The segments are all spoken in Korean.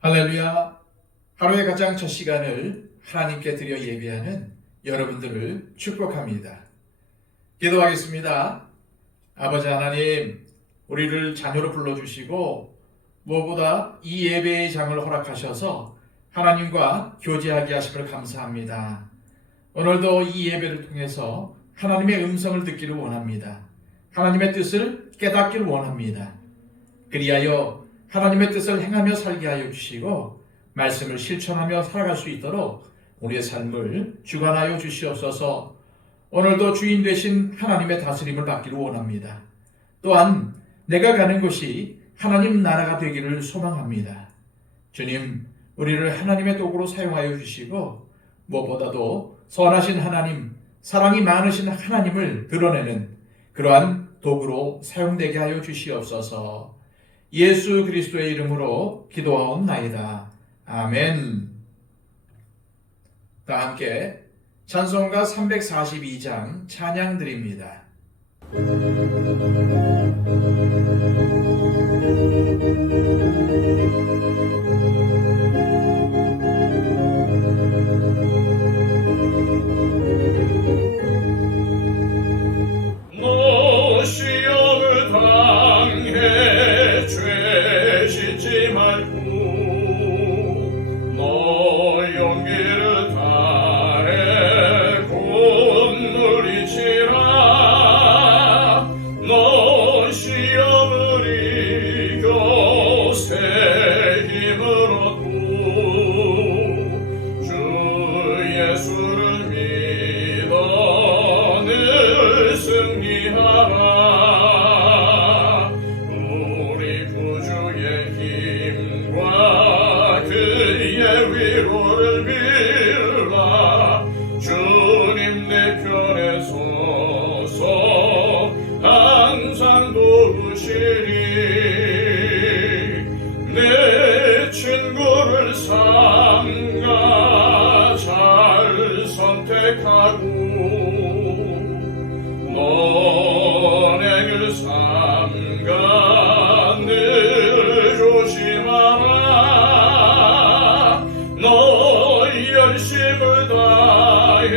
할렐루야. 하루의 가장 첫 시간을 하나님께 드려 예배하는 여러분들을 축복합니다. 기도하겠습니다. 아버지 하나님, 우리를 자녀로 불러주시고 무엇보다 이 예배의 장을 허락하셔서 하나님과 교제하게 하심을 감사합니다. 오늘도 이 예배를 통해서 하나님의 음성을 듣기를 원합니다. 하나님의 뜻을 깨닫기를 원합니다. 그리하여 하나님의 뜻을 행하며 살게 하여 주시고 말씀을 실천하며 살아갈 수 있도록 우리의 삶을 주관하여 주시옵소서. 오늘도 주인 되신 하나님의 다스림을 받기를 원합니다. 또한 내가 가는 곳이 하나님 나라가 되기를 소망합니다. 주님, 우리를 하나님의 도구로 사용하여 주시고 무엇보다도 선하신 하나님, 사랑이 많으신 하나님을 드러내는 그러한 도구로 사용되게 하여 주시옵소서. 예수 그리스도의 이름으로 기도하옵나이다. 아멘. 다 함께 찬송가 342장 찬양 드립니다. 내 친구를 삼가 잘 선택하고 너를 삼가 늘 조심하라. 너 열심을 다해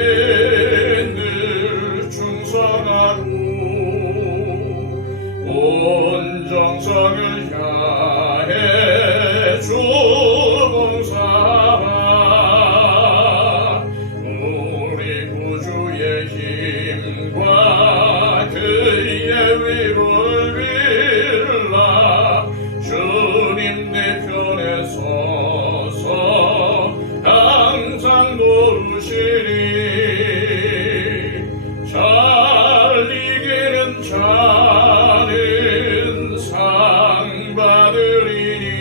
늘 충성하고 온 정성을 봉사하라. 우리 구주의 힘과 그의 위로를 빌라. 주님 내 편에 서서 항상 도우시리. 잘 이기는 자는 상 받으리니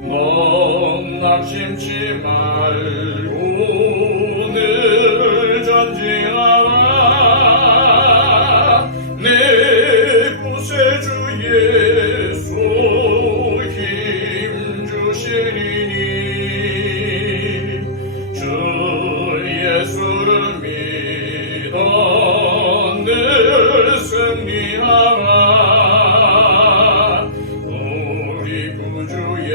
몸 낙심치 말고 늘 전진하라. 내 구세주 예수 힘 주시리니 주 예수를 믿어 늘 승리하라. 우리 구주의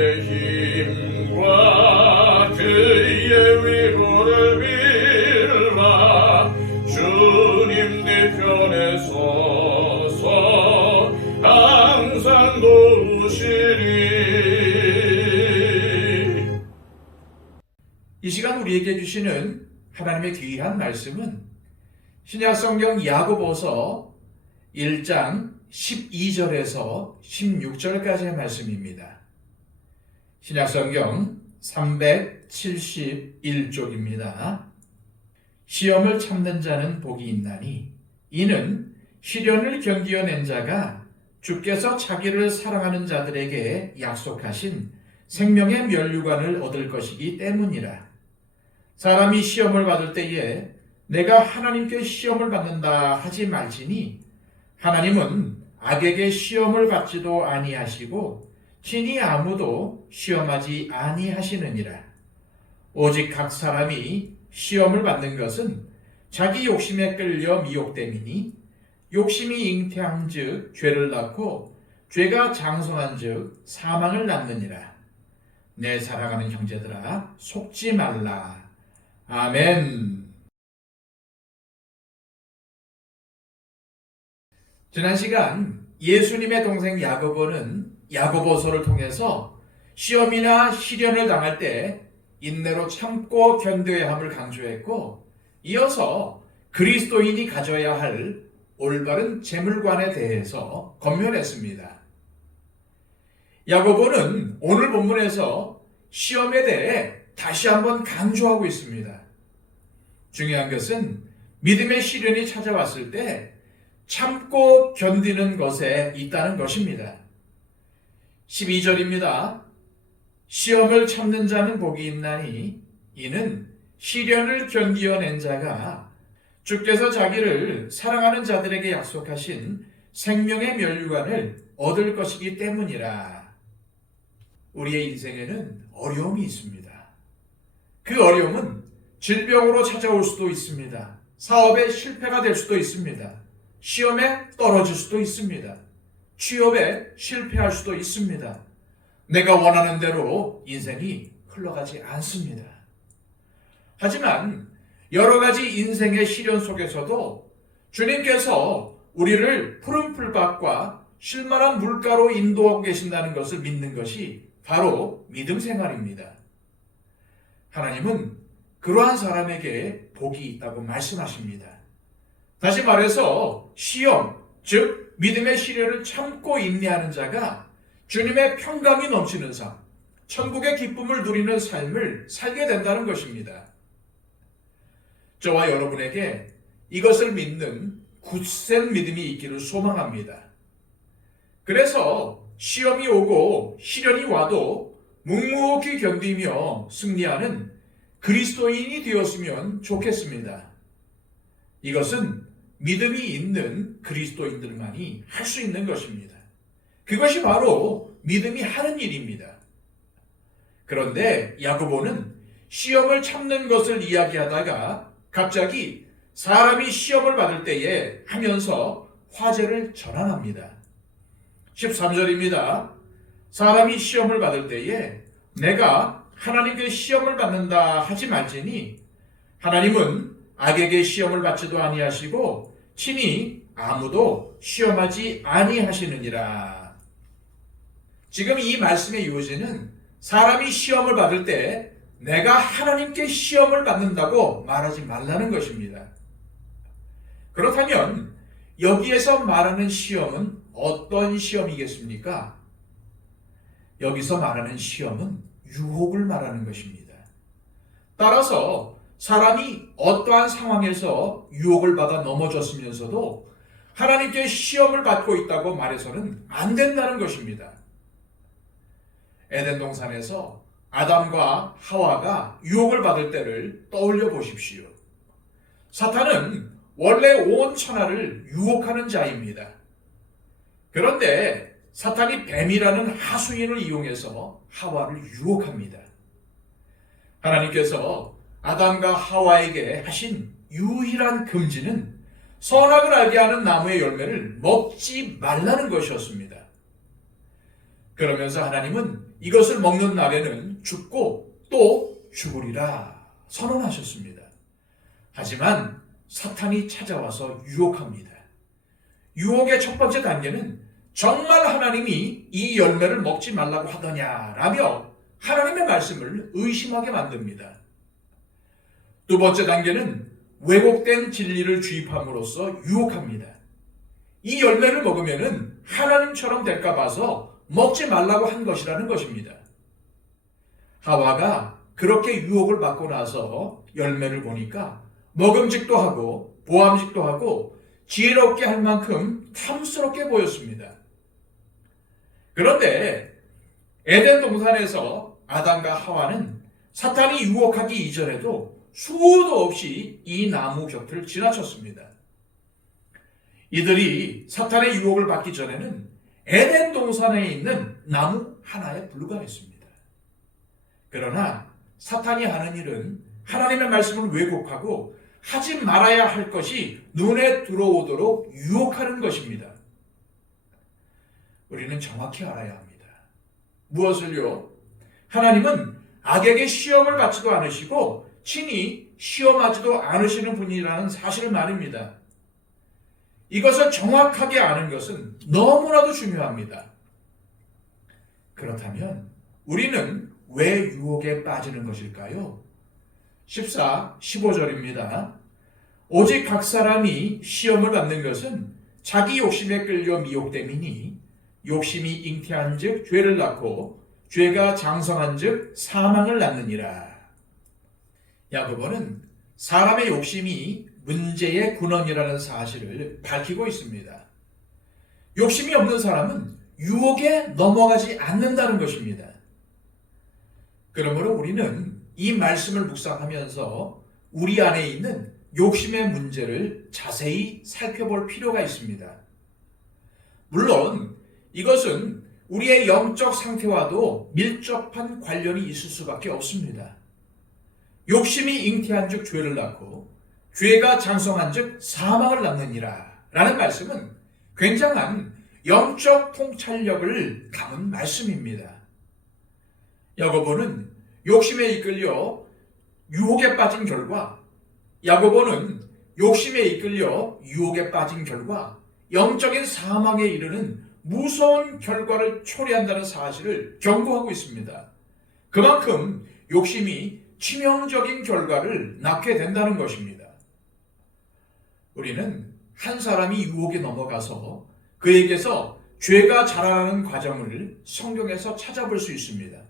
힘과 그의 위로를 빌라. 주님 내 편에 서서 항상 도우시리. 이 시간 우리에게 주시는 하나님의 귀한 말씀은 신약성경 야고보서 1장 12절에서 16절까지의 말씀입니다. 신약성경 371쪽입니다. 시험을 참는 자는 복이 있나니 이는 시련을 견디어낸 자가 주께서 자기를 사랑하는 자들에게 약속하신 생명의 면류관을 얻을 것이기 때문이라. 사람이 시험을 받을 때에 내가 하나님께 시험을 받는다 하지 말지니 하나님은 악에게 시험을 받지도 아니하시고 친히 아무도 시험하지 아니하시느니라. 오직 각 사람이 시험을 받는 것은 자기 욕심에 끌려 미혹됨이니 욕심이 잉태한즉 죄를 낳고 죄가 장성한즉 사망을 낳느니라. 내 사랑하는 형제들아, 속지 말라. 아멘. 지난 시간 예수님의 동생 야고보는 야고보서를 통해서 시험이나 시련을 당할 때 인내로 참고 견뎌야 함을 강조했고, 이어서 그리스도인이 가져야 할 올바른 재물관에 대해서 권면했습니다. 야고보는 오늘 본문에서 시험에 대해 다시 한번 강조하고 있습니다. 중요한 것은 믿음의 시련이 찾아왔을 때 참고 견디는 것에 있다는 것입니다. 12절입니다. 시험을 참는 자는 복이 있나니 이는 시련을 견디어낸 자가 주께서 자기를 사랑하는 자들에게 약속하신 생명의 면류관을 얻을 것이기 때문이라. 우리의 인생에는 어려움이 있습니다. 그 어려움은 질병으로 찾아올 수도 있습니다. 사업에 실패가 될 수도 있습니다. 시험에 떨어질 수도 있습니다. 취업에 실패할 수도 있습니다. 내가 원하는 대로 인생이 흘러가지 않습니다. 하지만 여러 가지 인생의 시련 속에서도 주님께서 우리를 푸른 풀밭과 쉴만한 물가로 인도하고 계신다는 것을 믿는 것이 바로 믿음 생활입니다. 하나님은 그러한 사람에게 복이 있다고 말씀하십니다. 다시 말해서 시험, 즉 믿음의 시련을 참고 인내하는 자가 주님의 평강이 넘치는 삶, 천국의 기쁨을 누리는 삶을 살게 된다는 것입니다. 저와 여러분에게 이것을 믿는 굳센 믿음이 있기를 소망합니다. 그래서 시험이 오고 시련이 와도 묵묵히 견디며 승리하는 그리스도인이 되었으면 좋겠습니다. 이것은 믿음이 있는 그리스도인들만이 할 수 있는 것입니다. 그것이 바로 믿음이 하는 일입니다. 그런데 야고보는 시험을 참는 것을 이야기하다가 갑자기 사람이 시험을 받을 때에 하면서 화제를 전환합니다. 13절입니다. 사람이 시험을 받을 때에 내가 하나님께 시험을 받는다 하지 말지니 하나님은 악에게 시험을 받지도 아니하시고 친히 아무도 시험하지 아니하시느니라. 지금 이 말씀의 요지는 사람이 시험을 받을 때 내가 하나님께 시험을 받는다고 말하지 말라는 것입니다. 그렇다면 여기에서 말하는 시험은 어떤 시험이겠습니까? 여기서 말하는 시험은 유혹을 말하는 것입니다. 따라서 사람이 어떠한 상황에서 유혹을 받아 넘어졌으면서도 하나님께 시험을 받고 있다고 말해서는 안 된다는 것입니다. 에덴 동산에서 아담과 하와가 유혹을 받을 때를 떠올려 보십시오. 사탄은 원래 온 천하를 유혹하는 자입니다. 그런데 사탄이 뱀이라는 하수인을 이용해서 하와를 유혹합니다. 하나님께서 아담과 하와에게 하신 유일한 금지는 선악을 알게 하는 나무의 열매를 먹지 말라는 것이었습니다. 그러면서 하나님은 이것을 먹는 날에는 죽고 또 죽으리라 선언하셨습니다. 하지만 사탄이 찾아와서 유혹합니다. 유혹의 첫 번째 단계는 정말 하나님이 이 열매를 먹지 말라고 하더냐라며 하나님의 말씀을 의심하게 만듭니다. 두 번째 단계는 왜곡된 진리를 주입함으로써 유혹합니다. 이 열매를 먹으면 하나님처럼 될까 봐서 먹지 말라고 한 것이라는 것입니다. 하와가 그렇게 유혹을 받고 나서 열매를 보니까 먹음직도 하고 보암직도 하고 지혜롭게 할 만큼 탐스럽게 보였습니다. 그런데 에덴 동산에서 아담과 하와는 사탄이 유혹하기 이전에도 수도 없이 이 나무 곁을 지나쳤습니다. 이들이 사탄의 유혹을 받기 전에는 에덴 동산에 있는 나무 하나에 불과했습니다. 그러나 사탄이 하는 일은 하나님의 말씀을 왜곡하고 하지 말아야 할 것이 눈에 들어오도록 유혹하는 것입니다. 우리는 정확히 알아야 합니다. 무엇을요? 하나님은 악에게 시험을 받지도 않으시고 친히 시험하지도 않으시는 분이라는 사실을 말입니다. 이것을 정확하게 아는 것은 너무나도 중요합니다. 그렇다면 우리는 왜 유혹에 빠지는 것일까요? 14, 15절입니다. 오직 각 사람이 시험을 받는 것은 자기 욕심에 끌려 미혹됨이니 욕심이 잉태한 즉 죄를 낳고 죄가 장성한 즉 사망을 낳느니라. 야고보는 사람의 욕심이 문제의 근원이라는 사실을 밝히고 있습니다. 욕심이 없는 사람은 유혹에 넘어가지 않는다는 것입니다. 그러므로 우리는 이 말씀을 묵상하면서 우리 안에 있는 욕심의 문제를 자세히 살펴볼 필요가 있습니다. 물론 이것은 우리의 영적 상태와도 밀접한 관련이 있을 수밖에 없습니다. 욕심이 잉태한 즉 죄를 낳고 죄가 장성한 즉 사망을 낳느니라 라는 말씀은 굉장한 영적 통찰력을 담은 말씀입니다. 야고보는 욕심에 이끌려 유혹에 빠진 결과, 야고보는 욕심에 이끌려 유혹에 빠진 결과 영적인 사망에 이르는 무서운 결과를 초래한다는 사실을 경고하고 있습니다. 그만큼 욕심이 치명적인 결과를 낳게 된다는 것입니다. 우리는 한 사람이 유혹에 넘어가서 그에게서 죄가 자라나는 과정을 성경에서 찾아볼 수 있습니다.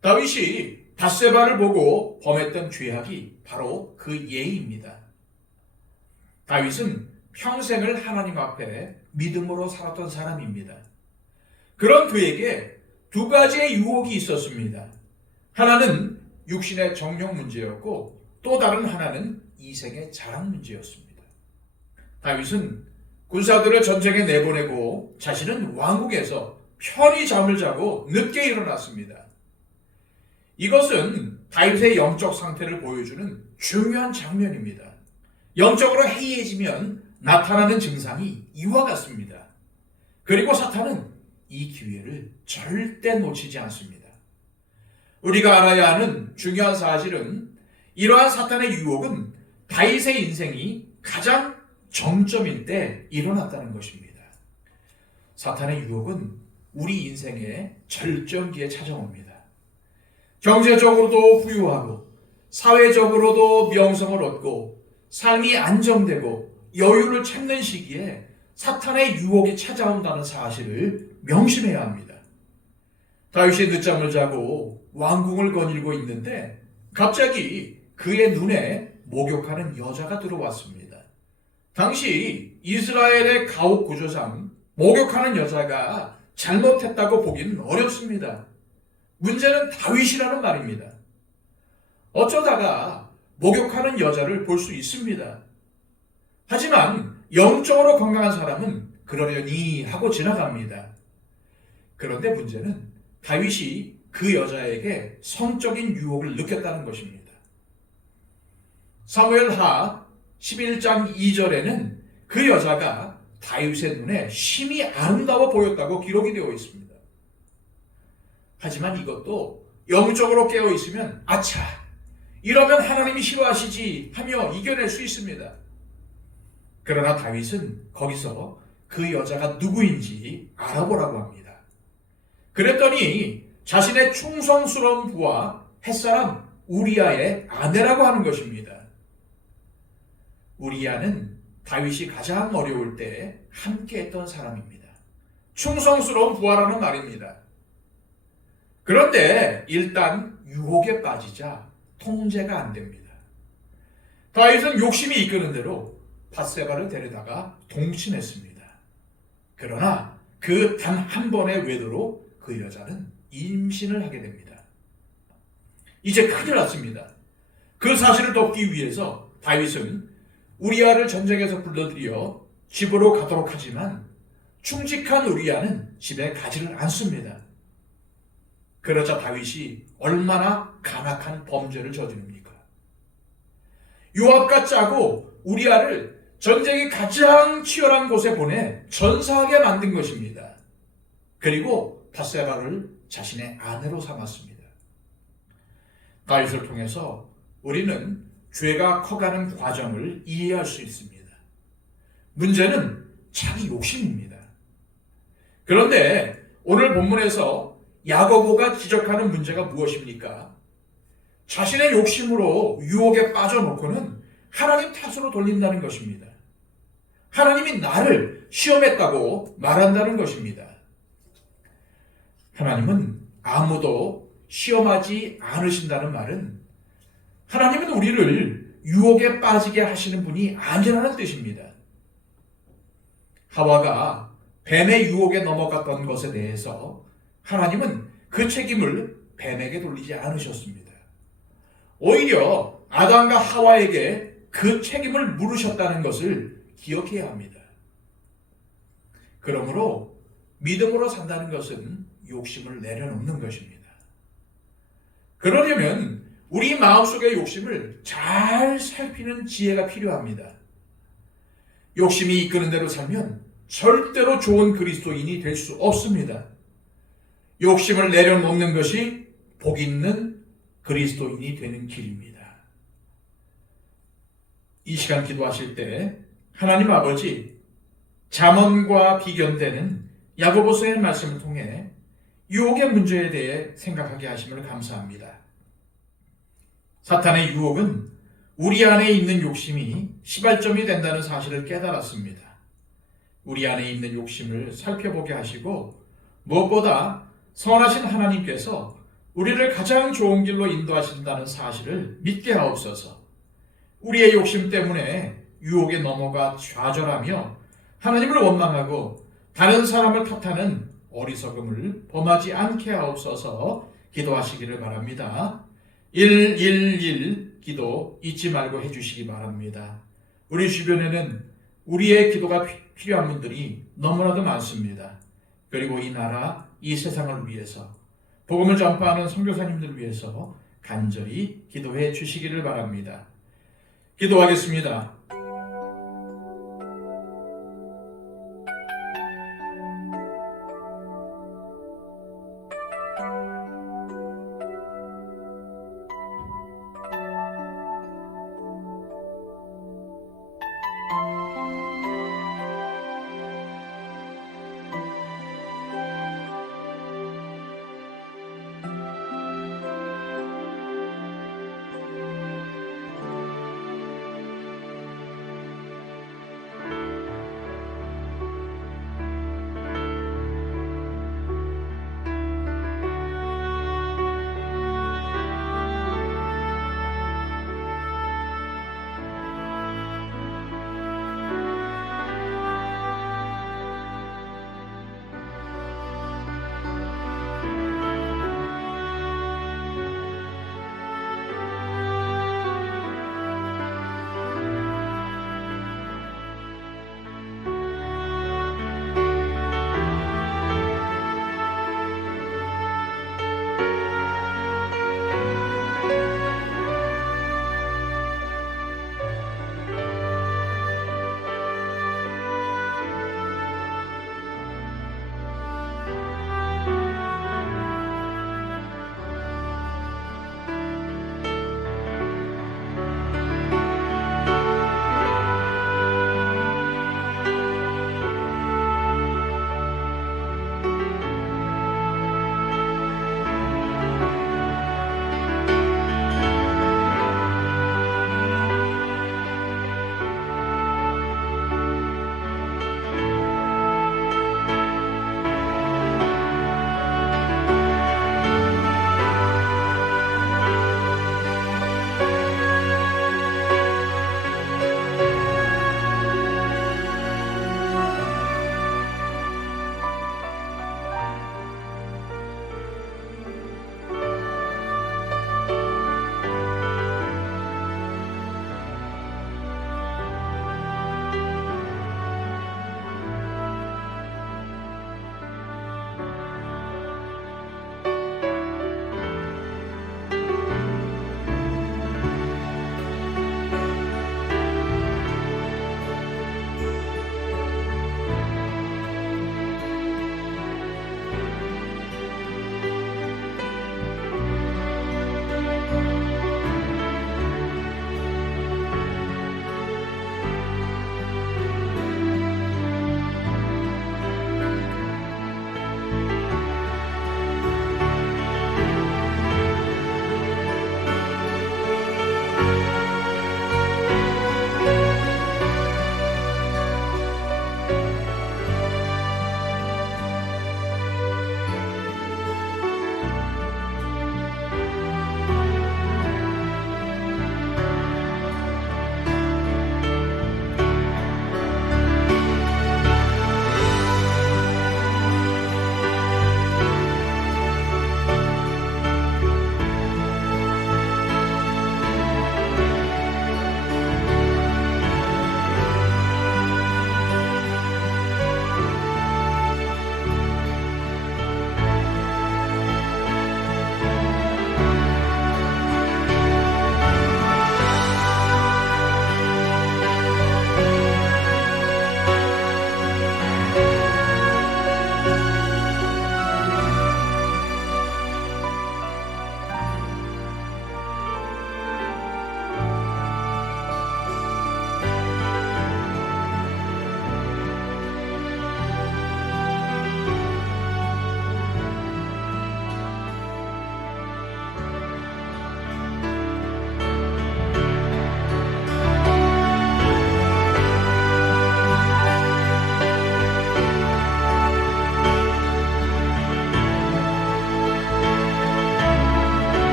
다윗이 밧세바를 보고 범했던 죄악이 바로 그 예입니다. 다윗은 평생을 하나님 앞에 믿음으로 살았던 사람입니다. 그런 그에게 두 가지의 유혹이 있었습니다. 하나는 육신의 정욕 문제였고 또 다른 하나는 이생의 자랑 문제였습니다. 다윗은 군사들을 전쟁에 내보내고 자신은 왕궁에서 편히 잠을 자고 늦게 일어났습니다. 이것은 다윗의 영적 상태를 보여주는 중요한 장면입니다. 영적으로 해이해지면 나타나는 증상이 이와 같습니다. 그리고 사탄은 이 기회를 절대 놓치지 않습니다. 우리가 알아야 하는 중요한 사실은 이러한 사탄의 유혹은 다윗의 인생이 가장 정점일 때 일어났다는 것입니다. 사탄의 유혹은 우리 인생의 절정기에 찾아옵니다. 경제적으로도 부유하고 사회적으로도 명성을 얻고 삶이 안정되고 여유를 찾는 시기에 사탄의 유혹이 찾아온다는 사실을 명심해야 합니다. 다윗이 늦잠을 자고 왕궁을 거닐고 있는데 갑자기 그의 눈에 목욕하는 여자가 들어왔습니다. 당시 이스라엘의 가옥 구조상 목욕하는 여자가 잘못했다고 보기는 어렵습니다. 문제는 다윗이라는 말입니다. 어쩌다가 목욕하는 여자를 볼 수 있습니다. 하지만 영적으로 건강한 사람은 그러려니 하고 지나갑니다. 그런데 문제는 다윗이 그 여자에게 성적인 유혹을 느꼈다는 것입니다. 사무엘하 11장 2절에는 그 여자가 다윗의 눈에 심히 아름다워 보였다고 기록이 되어 있습니다. 하지만 이것도 영적으로 깨어 있으면 아차, 이러면 하나님이 싫어하시지 하며 이겨낼 수 있습니다. 그러나 다윗은 거기서 그 여자가 누구인지 알아보라고 합니다. 그랬더니 자신의 충성스러운 부하 햇사람 우리아의 아내라고 하는 것입니다. 우리아는 다윗이 가장 어려울 때 함께했던 사람입니다. 충성스러운 부하라는 말입니다. 그런데 일단 유혹에 빠지자 통제가 안 됩니다. 다윗은 욕심이 이끄는 대로 밧세바를 데려다가 동침했습니다. 그러나 그 단 한 번의 외도로 그 여자는 임신을 하게 됩니다. 이제 큰일 났습니다. 그 사실을 덮기 위해서 다윗은 우리아를 전쟁에서 불러들여 집으로 가도록 하지만 충직한 우리아는 집에 가지를 않습니다. 그러자 다윗이 얼마나 간악한 범죄를 저지릅니까? 요압과 짜고 우리아를 전쟁이 가장 치열한 곳에 보내 전사하게 만든 것입니다. 그리고 밧세바를 자신의 아내로 삼았습니다. 다윗을 통해서 우리는 죄가 커가는 과정을 이해할 수 있습니다. 문제는 자기 욕심입니다. 그런데 오늘 본문에서 야고보가 지적하는 문제가 무엇입니까? 자신의 욕심으로 유혹에 빠져놓고는 하나님 탓으로 돌린다는 것입니다. 하나님이 나를 시험했다고 말한다는 것입니다. 하나님은 아무도 시험하지 않으신다는 말은 하나님은 우리를 유혹에 빠지게 하시는 분이 아니라는 뜻입니다. 하와가 뱀의 유혹에 넘어갔던 것에 대해서 하나님은 그 책임을 뱀에게 돌리지 않으셨습니다. 오히려 아담과 하와에게 그 책임을 물으셨다는 것을 기억해야 합니다. 그러므로 믿음으로 산다는 것은 욕심을 내려놓는 것입니다. 그러려면 우리 마음속의 욕심을 잘 살피는 지혜가 필요합니다. 욕심이 이끄는 대로 살면 절대로 좋은 그리스도인이 될 수 없습니다. 욕심을 내려놓는 것이 복 있는 그리스도인이 되는 길입니다. 이 시간 기도하실 때 하나님 아버지, 잠언과 비견되는 야고보서의 말씀을 통해 유혹의 문제에 대해 생각하게 하심을 감사합니다. 사탄의 유혹은 우리 안에 있는 욕심이 시발점이 된다는 사실을 깨달았습니다. 우리 안에 있는 욕심을 살펴보게 하시고 무엇보다 선하신 하나님께서 우리를 가장 좋은 길로 인도하신다는 사실을 믿게 하옵소서. 우리의 욕심 때문에 유혹에 넘어가 좌절하며 하나님을 원망하고 다른 사람을 탓하는 어리석음을 범하지 않게 하옵소서. 기도하시기를 바랍니다. 111 기도 잊지 말고 해주시기 바랍니다. 우리 주변에는 우리의 기도가 필요한 분들이 너무나도 많습니다. 그리고 이 나라, 이 세상을 위해서, 복음을 전파하는 선교사님들 위해서 간절히 기도해 주시기를 바랍니다. 기도하겠습니다.